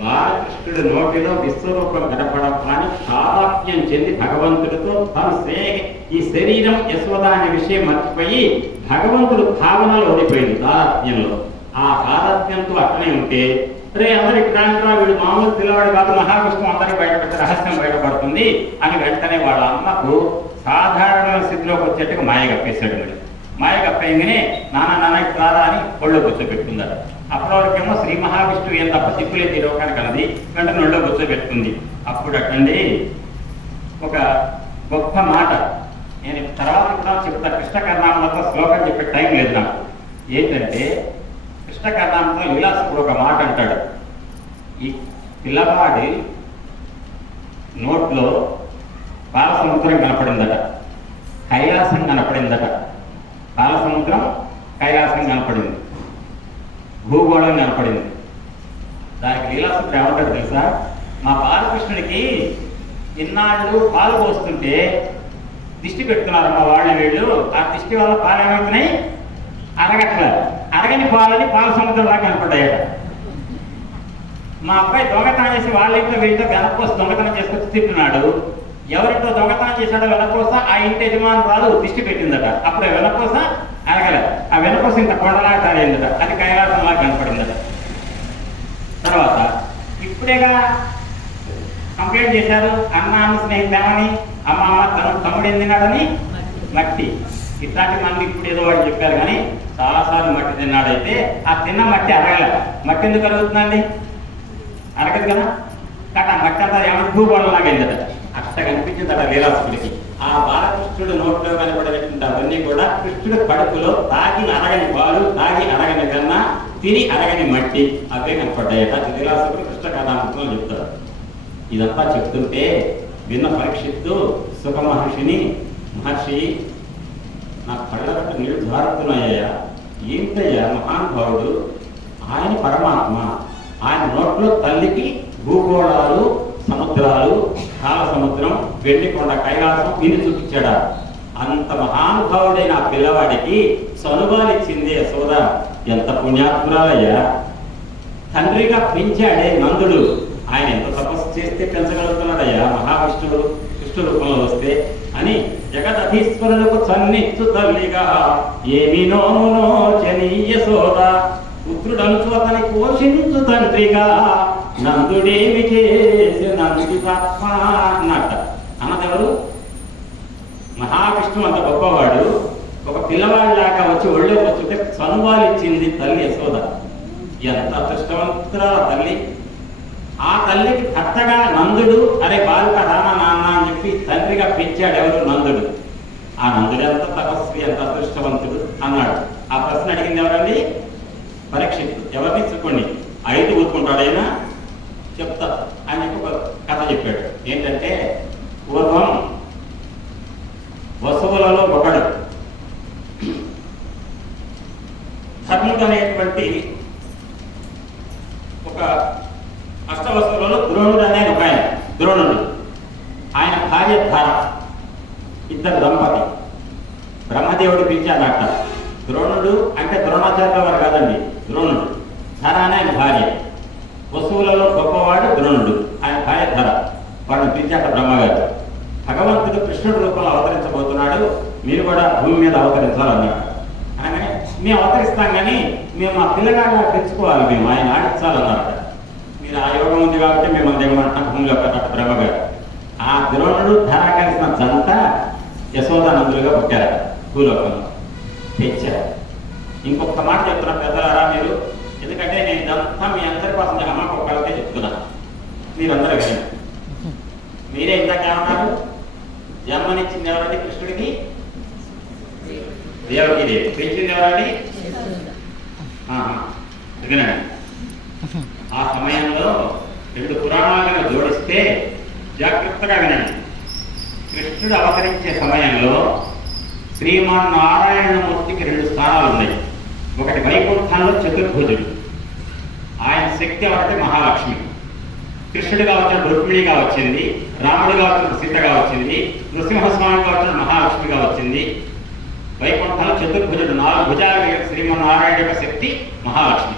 బాలకృష్ణుడు నోటిలో విశ్వరూపం కనపడం కానీ చెంది భగవంతుడితో తను ఈ శరీరం యశోద అనే విషయం మర్చిపోయి భగవంతుడు భావనలో ఓడిపోయింది తాదాత్మ్యంలో. ఆ తాదాత్మ్యంతో అక్కడే ఉంటే రే అందరి ప్రాంతంలో వీడు మామూలు పిల్లవాడు కాదు మహావిష్ణు అందరికి బయటపెట్టే రహస్యం బయటపడుతుంది అని వెంటనే వాళ్ళ అమ్మకు సాధారణ స్థితిలోకి వచ్చేట్టుగా మాయ కప్పేశాడు వీడు మాయ కప్పేయగానే నాన్న నాన్నకి ఇటు రారా అని ఒళ్ళు కూర్చోబెట్టుకుందారు అప్పటివరకేమో శ్రీ మహావిష్ణువు ఏం తప్ప దిక్కులేదు ఈ లోకానికి అన్నది వెంటనే ఒళ్ళో కూర్చోబెట్టుకుంది. అప్పుడు అక్కడి ఒక గొప్ప మాట. నేను తర్వాత కూడా చెప్తా కృష్ణకర్ణామలతో శ్లోకం చెప్పే టైం లేదు నాకు. ఏంటంటే కృష్ణకర్ణామతో విలాసుడు ఒక మాట అంటాడు. ఈ పిల్లవాడి నోట్లో బాలసముద్రం కనపడిందట. కైలాసం కనపడిందట. బాలసముద్రం కైలాసం కనపడింది. భూగోళం కనపడింది. దానికి లీలాసుడు ఏమంటాడు తెలుసా? మా బాలకృష్ణుడికి ఇన్నాళ్ళు పాలు పోస్తుంటే దిష్టి పెడుతున్నారు మా వాళ్ళ వీళ్ళు. ఆ దిష్టి వల్ల పాలు ఏమవుతున్నాయి? అరగట్లేదు. అరగని పాలని పాల సముద్రంలా కనపడ్డాయట. మా అబ్బాయి దొంగతనం చేసి వాళ్ళ ఇంట్లో వీళ్ళతో వెనక్కోసి దొంగతనం చేసుకొచ్చి తింటున్నాడు. ఎవరింట్లో దొంగతనం చేశాడో వెనకోస ఆ ఇంటి యజమానురాలు దిష్టి పెట్టిందట. అప్పుడు ఆ వెనకోస అనగల ఆ వెనకోస ఇంత కొండలాటాడిందట అది కైలాసంలా కనపడిందట. తర్వాత ఇప్పుడేగా కంప్లైంట్ చేశారు. అన్న అన్న స్నేహితామని అమ్మ అమ్మ తన తమ్ముడు ఏం తిన్నాడని మట్టి. ఇట్లాంటి మంది ఇప్పుడు ఏదో వాడు చెప్పారు కానీ చాలాసార్లు మట్టి తిన్నాడైతే ఆ తిన్న మట్టి అరగల. మట్టి ఎందుకు అరుగుతుందండి? అరగదు కదా. కాబట్టి ఆ మట్టి అంతా ఏమైనా భూగోళంలాగా అయిందట. అట్ట కనిపించిందట లీలాసుడికి. ఆ బాలకృష్ణుడు నోట్లో కనబడినటువంటి అవన్నీ కూడా కృష్ణుడు కడుపులో తాగి అరగని పాలు తాగి అరగని వెన్న తిని అరగని మట్టి అవే కనపడ్డాయట. లీలాసుడు కృష్ణ కథాంతంలో చెప్తారు. ఇదంతా చెప్తుంటే విన్న పరీక్షిత్తు సుఖ మహర్షిని మహర్షి నా కళ్ళకు నీళ్ళు ధారుతున్నాయ్యా ఏంటయ్యా మహానుభావుడు ఆయన పరమాత్మ. ఆయన నోట్లో తల్లికి భూగోళాలు సముద్రాలు కాల సముద్రం వెండికొండ కైలాసం ఇన్ని చూపించాడా? అంత మహానుభావుడైన ఆ పిల్లవాడికి సనుబాలిచ్చింది యశోద. ఎంత పుణ్యాత్మురాలయ్యా. తండ్రిగా పెంచాడే నందుడు. ఆయన ఎంత తపస్సు చేస్తే పెంచగలుగుతున్నాడయ్యా మహావిష్ణువు విష్ణు రూపంలో వస్తే అని జగదధీశ్వరులకు సన్నిత్తు తల్లిగా. ఏమి నోమునో చనీయ సోద పుత్రుడనుచు అతని పోషించు తండ్రిగా. నందుడేమి చేసి తప్ప అన్నట్ట. అన్నదెవరు? మహావిష్ణువు అంత గొప్పవాడు. ఒక పిల్లవాడిలాగా వచ్చి ఒళ్ళో కూర్చుంటే చనువాలిచ్చింది తల్లి యశోద. ఎంత అదృష్టవంతురా తల్లి. ఆ తల్లికి భర్తగా నందుడు అరే బాలిక రామ నాన్న అని చెప్పి తండ్రిగా పెంచాడు ఎవరు నందుడు. ఆ నందుడు ఎంత తపస్వి ఎంత అదృష్టవంతుడు అన్నాడు. ఆ ప్రశ్న అడిగింది ఎవరండి? పరీక్షిత్తు ఎవరిని? చూపండి ఐదు కూర్చుంటాడు అయినా చెప్తా అని చెప్పి ఒక కథ చెప్పాడు ఏంటంటే పూర్వం వసువులలో ఒకడు ధర్ముడు అనేటువంటి ఒక అష్టవస్తువులలో ద్రోణుడు అనే ఒక ఆయన ద్రోణుడు ఆయన భార్య ధార ఇద్దరు దంపతి బ్రహ్మదేవుడు పిలిచాడట ద్రోణుడు అంటే ద్రోణాచార్యుల వారు కాదండి ద్రోణుడు ధర అనే ఆయన భార్య వస్తువులలో గొప్పవాడు ద్రోణుడు ఆయన భార్య ధర వాళ్ళని బ్రహ్మగారు భగవంతుడు కృష్ణుడు రూపంలో అవతరించబోతున్నాడు. మీరు కూడా భూమి మీద అవతరించాలన్నాడు అనగానే మేము అవతరిస్తాం కానీ మేము మా పిల్లగా తెచ్చుకోవాలి మేము ఆయన ఆడించాలన్నారట మీరు ఆ యోగం ఉంది కాబట్టి మిమ్మల్ని దిగమంటున్నాం భూమిలో కట్ట బ్రహ్మగారు. ఆ ద్రోణుడు ధర కలిసిన జంట యశోదానందులుగా పుట్టారు భూలోకంలో. తెచ్చారు. ఇంకొక మాట చెప్తున్నా పెద్దలారా మీరు. ఎందుకంటే నేను ఇదంతా మీ అందరి కోసం నేను అమ్మకు ఒక్కళ్ళకే మీరందరూ కానీ మీరే ఇందాక ఏమన్నారు? జన్మనిచ్చింది ఎవరండి కృష్ణుడికి? దేవకి దేవి పెంచింది ఎవరండి? ఆహా. ఆ సమయంలో రెండు పురాణాలను జోడిస్తే జాగ్రత్తగా వినండి. కృష్ణుడు అవతరించే సమయంలో శ్రీమాన్ నారాయణమూర్తికి రెండు స్థానాలు ఉన్నాయి. ఒకటి వైకుంఠంలో చతుర్భుజుడు. ఆయన శక్తి ఒకటి మహాలక్ష్మి. కృష్ణుడిగా వచ్చిన రుక్మిణిగా వచ్చింది రాముడిగా వచ్చిన సీతగా వచ్చింది నృసింహస్వామిగా వచ్చిన మహాలక్ష్మిగా వచ్చింది వైకుంఠంలో చతుర్భుజుడు నాలుగు భుజాలు శ్రీమన్నారాయణ యొక్క శక్తి మహాలక్ష్మి.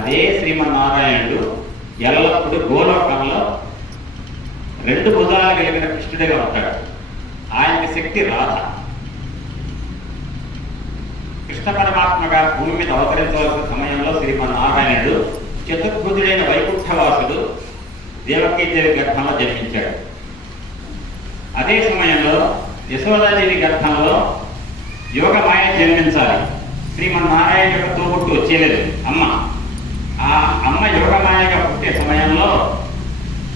అదే శ్రీమన్నారాయణుడు ఎల్లప్పుడూ గోలోకంలో రెండు భుజాలు కలిగిన కృష్ణుడిగా ఉంటాడు. ఆయనకి శక్తి రాధ. కృష్ణ పరమాత్మగా భూమి మీద అవతరించవలసిన సమయంలో శ్రీమన్నారాయణుడు చతుర్భుజుడైన వైకుంఠవాసుడు దేవకీదేవి గర్భంలో జన్మించాడు. అదే సమయంలో యశోదాదేవి గర్భంలో యోగ మాయ జన్మించాలి. శ్రీమన్నారాయణ యొక్క తోబుట్టు వచ్చేలేదు. అమ్మ ఆ అమ్మ యోగ మాయగా పుట్టే సమయంలో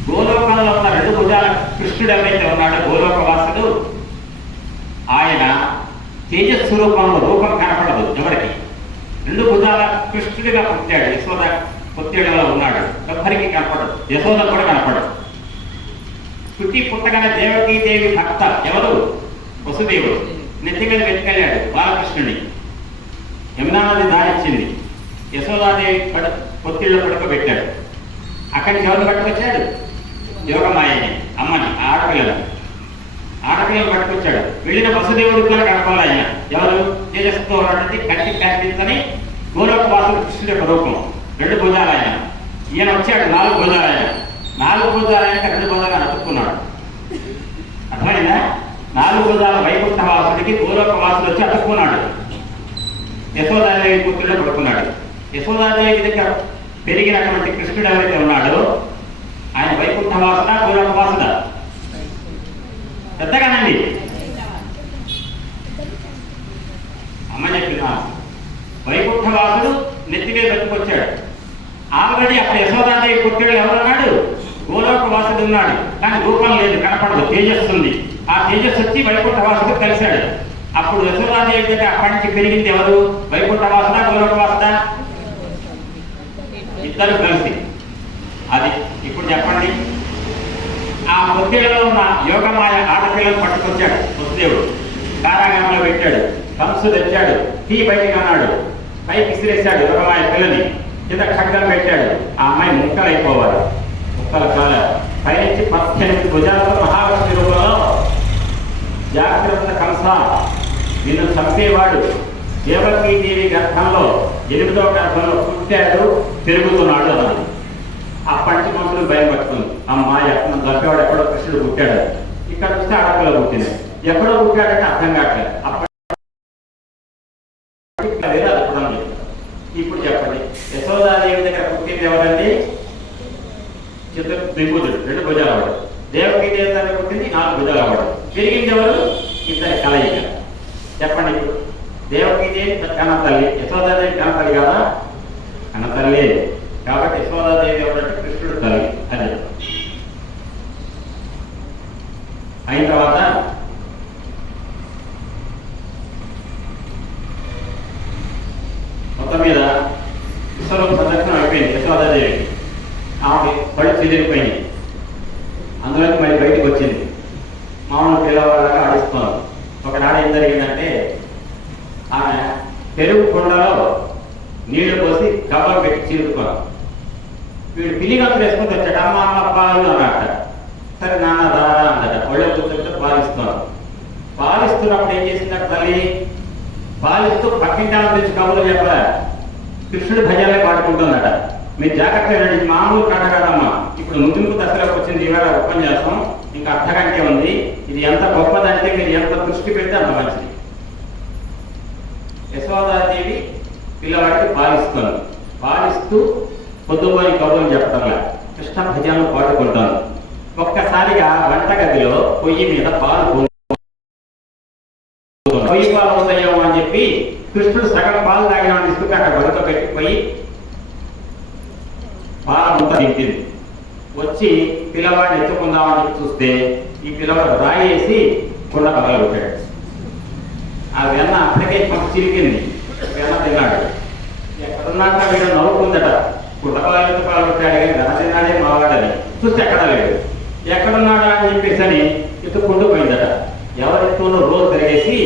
గోలోకంలో ఉన్న రెండు భుజాల కృష్ణుడు ఎవరైతే ఉన్నాడో గోలోకవాసుడు ఆయన తేజస్వరూపంలో రూపం కనపడదు ఎవరికి. రెండు భుజాల కృష్ణుడిగా పుట్టాడు యశోద పుత్రుడిలో ఉన్నాడు. ఎవ్వరికి కనపడదు. యశోద కూడా కనపడదు. పుట్టి పుట్టగల దేవకీదేవి భక్త ఎవరు? వసుదేవుడు. నెత్తి మీద వెతుకెళ్ళాడు బాలకృష్ణుని. యమునా నది దారిచ్చింది. యశోదాదేవి పడ పొత్తిళ్ళ పడుకోబెట్టాడు అక్కడి ఎవరు పట్టుకొచ్చాడు? యోగమాయని. అమ్మని ఆడపిల్లలు ఆడపిల్లలు పట్టుకొచ్చాడు. వెళ్ళిన వసుదేవుడికి కూడా కనపడాలి ఆయన. ఎవరు? తేజస్తో ఉన్నటువంటి కట్టి కనిపించని గోలోక వాసుడు కృష్ణుడి యొక్క రూపం. రెండు భుజాలు ఆయన ఈయన వచ్చాడు నాలుగు భుజాలు ఆయన నాలుగు భుజాలు రెండు భుజాలు అతుక్కున్నాడు అర్థమైందా? నాలుగు భుజాల వైకుంఠ వాసుడికి పూర్వక వాసుడు వచ్చి అతుక్కున్నాడు యశోదాదేవి పుత్రుడే పడుకున్నాడు యశోదాదేవి దగ్గర పెరిగినటువంటి కృష్ణుడు ఎవరైతే ఉన్నాడో ఆయన వైకుంఠ వాసుడ గోలోక వాసుడ పెద్దగానండి అమ్మ చెప్పిన వైకుంఠ వాసుడు నెత్తి మీద బతుకొచ్చాడు ఆల్రెడీ అక్కడ యశోదాదేవి పుత్రుడు ఎవరున్నాడు గోలోక వాసుడు ఉన్నాడు కానీ రూపం లేదు కనపడదు తేజస్సు ఉంది ఆ తేజస్సు వచ్చి వైకుంఠ వాసుడు కలిశాడు అప్పుడు యశోదాదేవి దగ్గర అక్కడి నుంచి పెరిగింది ఎవరు వైకుంఠ వాసుడా గోలోక వాసుడా ఇద్దరు కలిసి అది ఇప్పుడు చెప్పండి ఆ ఉన్న యోగమాయ ఆడపిల్లను పట్టుకొచ్చాడు వసుదేవుడు కారాగారంలో పెట్టాడు. కంసు తెచ్చాడు. తీ బయటికి అన్నాడు. పైకి విసిరేశాడు యోగమాయ పిల్లని. కింద ఖడ్గం పెట్టాడు. ఆ అమ్మాయి ముక్కలు అయిపోవాలి ముక్కలు కాల. పైనుంచి పద్దెనిమిది భుజాలతో మహాలక్ష్మి రూపంలో జాగ్రత్త కంస. నిన్ను చంపేవాడు. దేవకీదేవి గర్భంలో ఎనిమిదో గర్భంలో పుట్టాడు. పెరుగుతున్నాడు అన్నాడు ఆ నుంచి మనుషులు భయం పట్టుకుంది. అమ్మా ఎక్కడ చంపేవాడు ఎక్కడో కృష్ణుడు పుట్టాడు. ఇక్కడ చూస్తే ఆడపిల్ల పుట్టింది. ఎక్కడో పుట్టాడంటే అర్థం కావట్లేదు. అప్పటి వేరే లేదు. ఇప్పుడు చెప్పండి. యశోదాదేవి దగ్గర పుట్టింది ఎవరండి? చిత్ర త్రిభుజుడు రెండు భుజాలు వాడు దేవకి దేవి దగ్గర పుట్టింది నాలుగు భుజాలు వాడు పెరిగింది ఎవరు? ఇద్దరి కలయిక. చెప్పండి ఇప్పుడు. దేవకి దేవి కన్న తల్లి యశోదాదేవి కన్న తల్లి కదా కన్న తల్లి కాబట్టి యశోదాదేవి ఎవరంటే కృష్ణుడు తల్లి అది అయిన తర్వాత మొత్తం మీద విశ్వరూప సందర్శనం అయిపోయింది ఆమె పళ్ళు చెదిరిపోయింది అందులోకి మళ్ళీ బయటకు వచ్చింది. మామూలు పిల్లవాళ్ళగా ఆడిస్తున్నారు. ఒకనాడు ఏం జరిగిందంటే ఆమె పెరుగు కుండలో నీళ్ళు పోసి కబ్బలు పెట్టి చీరుకున్నారు. వీడు పిల్లిగంతులు వేసుకుంటూ వచ్చాడు. అమ్మ అమ్మ పాలు అన్నట్ట సరే నాన్న దారా అందట ఒళ్ళో కూర్చొని పాలిస్తున్నారు పాలిస్తున్నప్పుడు ఏం చేసిందట తల్లి పాలిస్తూ పక్కింటి ఆమె కబులు కబుర్లు కృష్ణుడు భజనలే పాడుకుంటుందట మీరు జాగ్రత్తగా రండి మామూలు కథ కాదమ్మా. ఇప్పుడు ముగింపు దశలోకి వచ్చింది ఇవాళ ఉపన్యాసం ఇంకా అర్థగంటే ఉంది. ఇది ఎంత గొప్పదంటే మీరు ఎంత దృష్టి పెడితే అంత మంచిది. యశోదాదేవి పిల్లవాడికి పాలిస్తుంది పాలిస్తూ పొద్దుపోయి కబుర్లు చెప్తాను కృష్ణ భజనలు పాడుకుంటాను. ఒక్కసారిగా వంటగదిలో పొయ్యి మీద పాలు పొయ్యి పాలు అవుతాయేమో అని చెప్పి కృష్ణుడు సగం పాలు తాగినామని తీసుకుంటే అక్కడ గొడవ పెట్టిపోయి ముద్ద దింపింది వచ్చి పిల్లవాడిని ఎత్తుకుందామని చెప్పి చూస్తే ఈ పిల్లవాడు రాయేసి కొండ కుండ ఆ వెన్న అప్పటికే కొంత చిరికింది వెన్న తిన్నాడు. ఎక్కడున్నాక వీడు నవ్వుకుందట. కుండ పగల పగలబెట్టాడు కానీ వెన్న తిన్నాడే మావాడని. చూస్తే ఎక్కడ లేడు. ఎక్కడున్నాడా అని చెప్పేసి అని ఎత్తుకుంటూ పోయిందట. ఎవరెత్తునో రోలు తిరిగేసి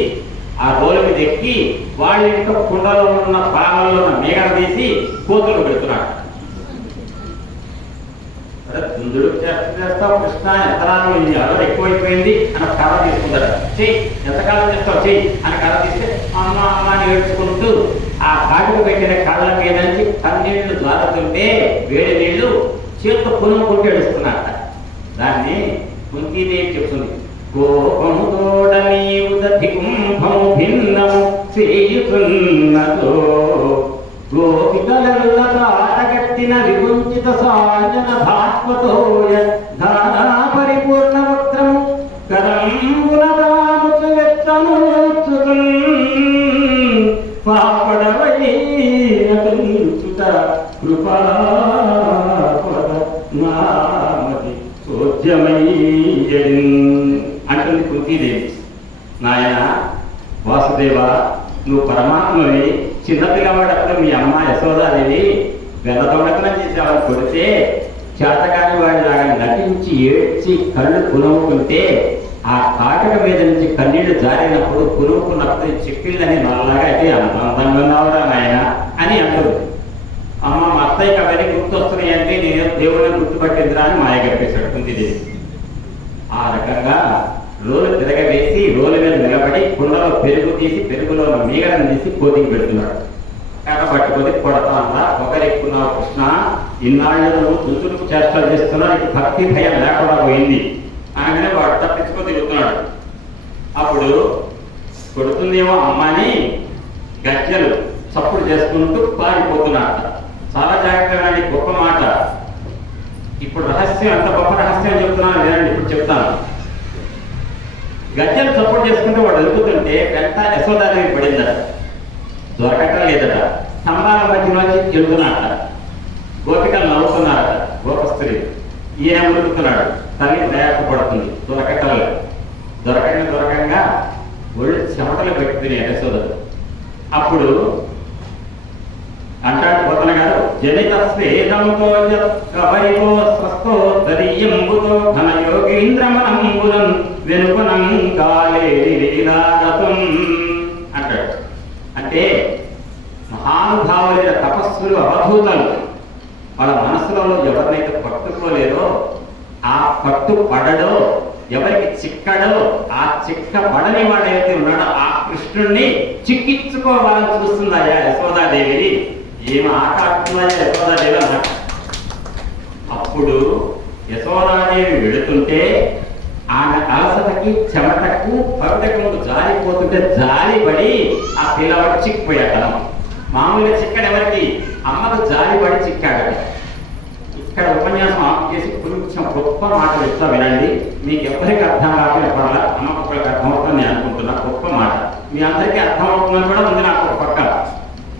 ఆ రోల మీద ఎక్కి వాళ్ళ యొక్క కుండలో ఉన్న పాలల్లో ఉన్న మేగడ తీసి కోతులు పెడుతున్నాడు. అరే చేస్తా చేస్తావు కృష్ణ ఎంతకాలం ఇది అలవాటు ఎక్కువైపోయింది అని ఒక కర్ర తీసుకుంటాడు. చెయ్యి ఎంతకాలం చేస్తావు చెయ్యి అని కర్ర తీస్తే అమ్మ అమ్మ నేర్చుకుంటూ ఆ కాటుకు పెట్టిన కళ్ళ మీద నుంచి కన్నీళ్ళు జారుతుంటే వేడి నీళ్ళు చేతితో పునః కొట్టి ఏడుస్తున్నట్ట దాన్ని కుంతీదేవి చెప్తుంది. గోపము తోడ నీవు దధి కుంభము భిన్నము చేయుతున్నదో గోపికలల్ల దాటగట్టిన విముంచిత సాంజన భాస్వతోయ ధారా పరిపూర్ణ వక్రము కరంబుల దాముచు వెచ్చను పాపడవైచుట కృపాపద నామది చోద్యమయ్యడిన్ అంటుంది కృతిదేవి. నుంచి కళ్ళు పునవుకుంటే ఆ కాటక మీద నుంచి కన్నీళ్ళు జారినప్పుడు పునుకున్నప్పుడు చిక్కిళ్ళని నల్లగా అయితే అంత అందంగా ఉన్నావురా నాయన అని అంటుంది. అమ్మ మా అత్తయ్యకి అవన్నీ గుర్తొస్తున్నాయి అంటే నేను దేవుడిని గుర్తుపట్టిందిరా అని మాయ కనిపించాడు కుంతిదేవి. ఆ రకంగా రోలు తిరగవేసి రోలు మీద నిలబడి కుండలో పెరుగు తీసి పెరుగులో మీగడం తీసి కోతికి పెడుతున్నాడు. కనబట్టుకొని పట్టుకొని కొడతా ఒకరెక్కున్నావు కృష్ణ ఇన్నాళ్ళను దుస్తులకు చేష్టలు చేస్తున్నా నీకు భక్తి భయం లేకుండా పోయింది. అనగానే వాడు తప్పించుకొని తిరుగుతున్నాడు. అప్పుడు కొడుతుందేమో అమ్మని గజ్జలు చప్పుడు చేసుకుంటూ పారిపోతున్నాడు చాలా జాగ్రత్తగా గొప్ప మాట. ఇప్పుడు రహస్యం అంత గొప్ప రహస్యం చెప్తున్నాను లేదండి? ఇప్పుడు చెప్తాను. గజ్జలు సపోర్ట్ చేసుకుంటే వాడు వెళ్తుంటే వెంట యశోదాదేవి పడిందట. దొరకటం లేదట స్తంభాల మధ్యలోంచి వెళ్తున్నట గోపికలు నవ్వుతున్నారట. గోపస్త్రీ ఈయన ఉరుకుతున్నాడు తల్లి దయాకు పడుతుంది. దొరకంగా దొరకంగా ఒళ్ళు చెమటలు పెట్టుకుని యశోదరు అప్పుడు అంటాడు పోతన గారు జనిత స్వేదంతో కవరితో స్వస్థో దరియంబుతో ఘన యోగీంద్రమనంబుదం వెనుకనం కాలే లీలాగతం అంటే మహానుభావులైన తపస్సులు అవధూతలు. వాళ్ళ మనసులో ఎవరినైతే పట్టుకోలేదో ఆ పట్టు పడడో ఎవరికి చిక్కడో ఆ చిక్క పడని వాడైతే ఉన్నాడో ఆ కృష్ణుణ్ణి చిక్కించుకోవాలని చూస్తుందయ్యా యశోదాదేవిని? ఏమి ఆకాశమయ్యా యశోదాదేవి అన్నమాట అప్పుడు యశోదాదేవి వెళుతుంటే ఆమె చెమటకు పవిటకు ముందు జారిపోతుంటే జారిపడి ఆ పిల్లవాడు చిక్కిపోయాడు. మామూలుగా చిక్కడు ఎవరికి? అమ్మకు జారిపడి చిక్కాడు. ఇక్కడ ఉపన్యాసం ఆఫ్ చేసి కొంచెం గొప్ప మాట చెప్తా వినండి. మీకు ఎవరికి అర్థం కాకుండా పడాల అమ్మకు ఒకరికి అర్థం నేను అనుకుంటున్నా. గొప్ప మాట. మీ అందరికీ అర్థమవుతుందని కూడా ఉంది నాకు ఒక పక్క.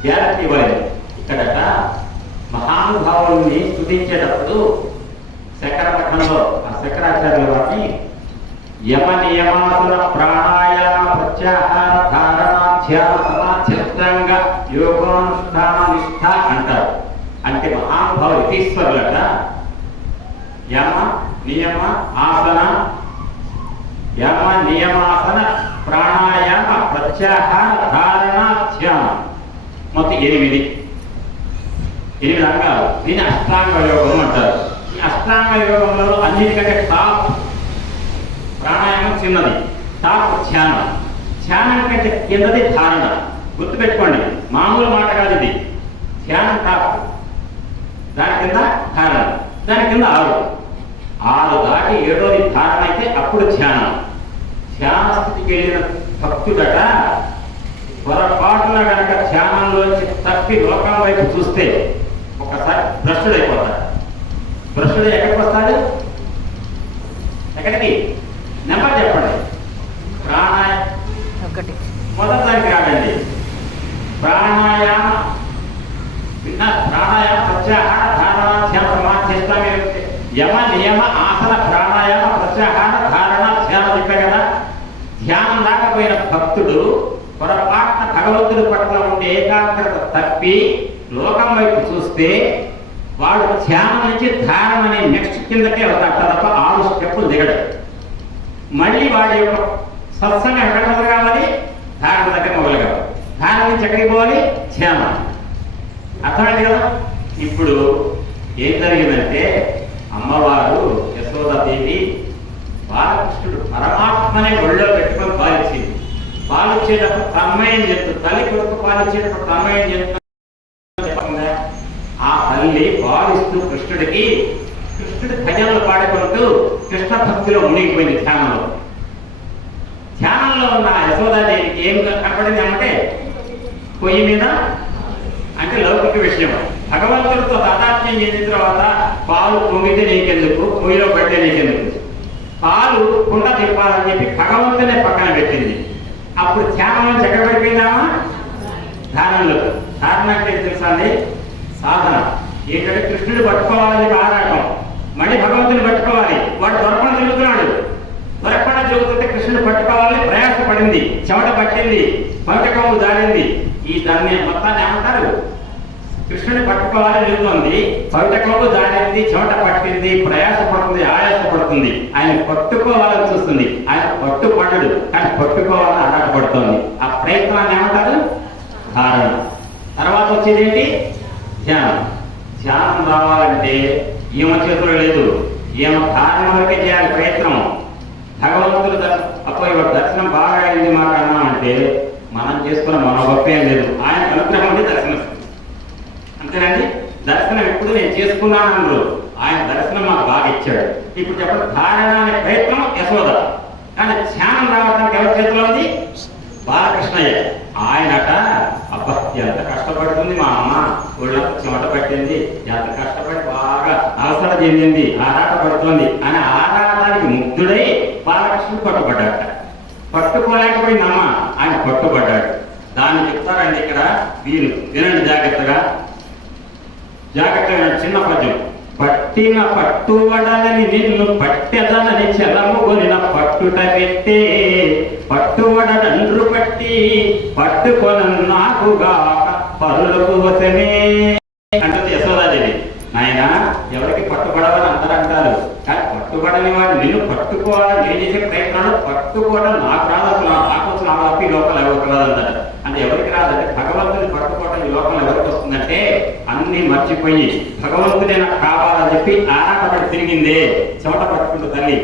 గ్యారెంటీ ఇవ్వలేదు. ఇక్కడట మహానుభావుల్ని స్థుతించేటప్పుడు శకర పట్టణంలో ఆ శంకరాచార్యుల వారిని యమ నియమాసుల ప్రాణాయామ ప్రత్యాహార ధారణ ధ్యాన యోగానుష్ఠాన నిష్ఠ అంటారు. అంటే మహానుభావులు యతీశ్వరులట యమ నియమ ఆసన యమ నియమాసన ప్రాణాయామ ప్రత్యాహార ధారణాధ్యానం మొత్తం ఎనిమిది. ఎనిమిది అంగాలు. దీన్ని అష్టాంగ యోగం అంటారు. ఈ అష్టాంగ యోగంలో అన్నిటికంటే టాప్ ప్రాణాయామం చిన్నది టాప్ ధ్యానం. ధ్యానం కంటే కిందది ధారణ. గుర్తుపెట్టుకోండి మామూలు మాట కాదు ఇది. ధ్యానం టాప్ దాని కింద ధారణ. దాని కింద ఆరు. ఆరు దాటి ఏడోది ధారణ అయితే అప్పుడు ధ్యానం. ధ్యాన స్థితికి వెళ్ళిన భక్తుడట పొరపాటున గనక ధ్యానంలోంచి తప్పి లోకం వైపు చూస్తే ఒకసారి భ్రష్టుడైపోతాడు. భ్రష్టుడు ఎక్కడికి వస్తాడు? ఎక్కడికి? నెంబర్ చెప్పండి. ప్రాణాయ ఒకటి. మొదటి దానికి రాకండి ప్రాణాయామ విన్న ప్రాణాయామ ప్రత్యాహార ధారణ ధ్యాన సమాధిస్తామే యమ నియమ ఆసన ప్రాణాయామ ప్రత్యాహార ధారణ ధ్యానం చెప్పే కదా. ధ్యానం రాకపోయిన భక్తుడు పొరపాటున భగవంతుడి పట్ల ఉండే ఏకాగ్రత తప్పి లోకం వైపు చూస్తే వాడు ధ్యానం నుంచి ధారణ అనే నెక్స్ట్ కిందకే అవుతాడు తప్ప ఆరు స్టెప్పులు దిగడు. మళ్ళీ వాడి యొక్క సత్సంగం ఎక్కడ మొదలు కావాలి ధారణ దగ్గర మొదలు కావాలి ధారణ నుంచి ఎక్కడికి పోవాలి? ధ్యానం. అర్థమైంది కదా? ఇప్పుడు ఏం జరిగిందంటే అమ్మవారు యశోదాదేవి బాలకృష్ణుడు పరమాత్మనే ఒళ్ళో పెట్టుకొని పాలిచ్చింది. పాలిచ్చేటప్పుడు తన్మయం చెప్తుంది తల్లి కొడుకు పాలిచ్చేటప్పుడు తన్మయం చెప్తుంది ఆ తల్లి పాలిస్తూ కృష్ణుడికి కృష్ణుడి భజనలు పాడుకుంటూ కృష్ణ భక్తిలో మునిగిపోయింది ధ్యానంలో. ధ్యానంలో ఉన్న యశోదాదేవికి ఏం కనపడింది అంటే పొయ్యి మీద అంటే లౌకిక విషయం. భగవంతుడితో తాదాత్మ్యం చేసిన తర్వాత పాలు పొంగితే నీకెందుకు? పొయ్యిలో పడితే నీకెందుకు? పాలు కుండ తిప్పాలని చెప్పి భగవంతునే పక్కన పెట్టింది. అప్పుడు ధ్యానం ఎక్కడ ధ్యానంలో. ధారణ అంటే తెలుసా సాధన. ఏంటంటే కృష్ణుడు పట్టుకోవాలని ఆరాటం. మళ్ళీ భగవంతుని పట్టుకోవాలి. వాడు దొరపన తిరుగుతున్నాడు దొరపన తిరుగుతుంటే కృష్ణుడు పట్టుకోవాలని ప్రయాసపడింది. చెమట పట్టింది. పౌటకము దారింది ఈ దాన్ని మొత్తాన్ని ఏమంటారు? కృష్ణుని పట్టుకోవాలని తిరుగుతుంది పౌటకము దారింది చెమట పట్టింది ప్రయాసపడుతుంది ఆయాసపడుతుంది. ఆయన పట్టుకోవాలని చూస్తుంది. ఆయన పట్టుపడ్డడు. కానీ పట్టుకోవాలని ఆరాటపడుతోంది. ఆ ప్రయత్నాన్ని ఏమంటారు? ధారణ. తర్వాత వచ్చేది ఏంటి ధ్యానం. ధ్యానం రావాలంటే ఈమె చేతిలో లేదు. ఈమె ధారణ వరకే చేయాలి ప్రయత్నం భగవంతుడు దర్శనం ఇవాడు దర్శనం బాగా అయింది మాకు అన్నామంటే మనం చేసుకున్న మన గొప్పేం లేదు. ఆయన అనుగ్రహం అంటే దర్శనం. అంతేనండి? దర్శనం ఎప్పుడు నేను చేసుకున్నాను అన్నారు. ఆయన దర్శనం మాకు బాగా ఇచ్చాడు. ఇప్పుడు చెప్పండి ధారణ అనే ప్రయత్నం యశోద. కానీ ధ్యానం రావడానికి ఎవరి చేతిలో ఉంది? బాలకృష్ణయ్య. ఆయనట అబ్బా ఎంత కష్టపడుతుంది మా అమ్మ. ఒళ్ళంతా చెమట పట్టింది. ఎంత కష్టం బాగా చెందింది ఆరాట పడుతోంది అని ఆరాటానికి ముగ్ధుడై బాలకృష్ణుడు పట్టుబడ్డాట పట్టుకోలేకపోయిందమ్మ ఆయన పట్టుబడ్డాడు. దాన్ని చెప్తారండి ఇక్కడ వీరు వినండి జాగ్రత్తగా. జాగ్రత్తగా చిన్న పద్యం. పట్టిన పట్టుబడాలని నిన్ను పట్టెదనని చెలముగొనిన పట్టుట పెట్టే పట్టుబడనండ్రు పట్టి పట్టుకొన నాకుగా పరులకు వసమే అంటది యశోదాదేవి నాయన ఎవరికి పట్టుబడవని అందరూ అంటారు కానీ పట్టుబడని వాడు నిన్ను పట్టుకోవాలని నేను చేసే ప్రయత్నంలో పట్టుకోవడం నాకు రాదు అసలు నాకు వచ్చిన ఆలోపి లోపల ఎవరికి రాదంటారు అంటే ఎవరికి రాదంటే భగవంతుని పట్టుకోవడం ఈ లోపల ఎవరికి వస్తుందంటే అన్ని మర్చిపోయి భగవంతుడే నాకు కావాలని చెప్పి ఆరాటపడి తిరిగిందే. చెమట పట్టుకుంటుంది తల్లి.